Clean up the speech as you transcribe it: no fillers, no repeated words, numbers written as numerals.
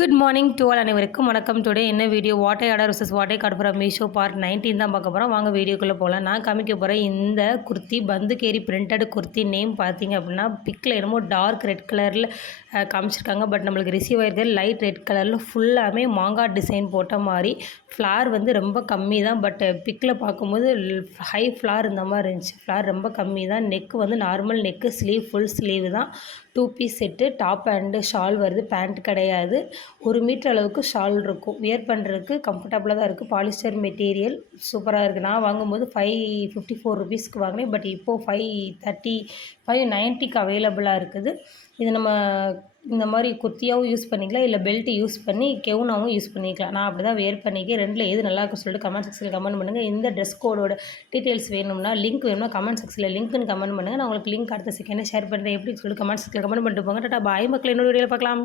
Good morning to all அனைவருக்கும் வணக்கம். Today என்ன video what I order versus what I got from Meesho part 19 தான் பார்க்க போகிறோம். வாங்க வீடியோக்குள்ளே போகலாம். நான் காமிக்க போகிற இந்த குர்த்தி பந்து கேரி பிரிண்டட் குர்த்தி நேம் பார்த்தீங்க அப்படின்னா பிக்கில் என்னமோ டார்க் ரெட் கலரில் காமிச்சிருக்காங்க. பட் நம்மளுக்கு ரிசீவ் ஆகிருக்கிறது லைட் ரெட் கலரில் ஃபுல்லாமே மாங்காய் டிசைன் போட்ட மாதிரி. ஃப்ளார் வந்து ரொம்ப கம்மி தான். பட் பிக்கில் பார்க்கும்போது ஹை ஃப்ளார் இந்த மாதிரி இருந்துச்சு. ஃப்ளார் ரொம்ப கம்மி தான். நெக்கு வந்து நார்மல் நெக்கு, ஸ்லீவ் ஃபுல் ஸ்லீவ் தான். 2 piece set, top and shawl வருது, பேண்ட் கிடையாது. 1 மீட்டர் அளவுக்கு ஷால் இருக்கும். வியர் பண்ணுறதுக்கு கம்ஃபர்டபுளாக தான் இருக்குது. பாலிஸ்டர் மெட்டீரியல் சூப்பராக இருக்குது. நான் வாங்கும்போது 554 ருபீஸ்க்கு வாங்கினேன். பட் இப்போது 530 590க்கு அவைலபிளாக இருக்குது. இது நம்ம இந்த மாதிரி குர்த்தியாகவும் யூஸ் பண்ணிக்கலாம், இல்லை பெல்ட்டு யூஸ் பண்ணி கெவுனாகவும் யூஸ் பண்ணிக்கலாம். நான் அப்படி தான் வியர் பண்ணிக்கேன். ரெண்டில் எது நல்லா இருக்குன்னு சொல்லிட்டு கமெண்ட் செக்ஷனில் கமெண்ட் பண்ணுங்கள். இந்த ட்ரெஸ் கோடோட டீட்டெயில்ஸ் வேணும்னா, லிங்க் வேணும்னா கமெண்ட் செக்ஷனில் லிங்க்னு கமெண்ட் பண்ணுங்கள். நான் உங்களுக்கு லிங்க் அடுத்த செகண்டே ஷேர் பண்ணுறேன். எப்படி சொல்லிட்டு கமெண்ட் செக்ஷனில் கமெண்ட் பண்ணிட்டு போங்க. டாடா பாய் மக்கள், இன்னொரு வீடியோவில் பார்க்கலாம்.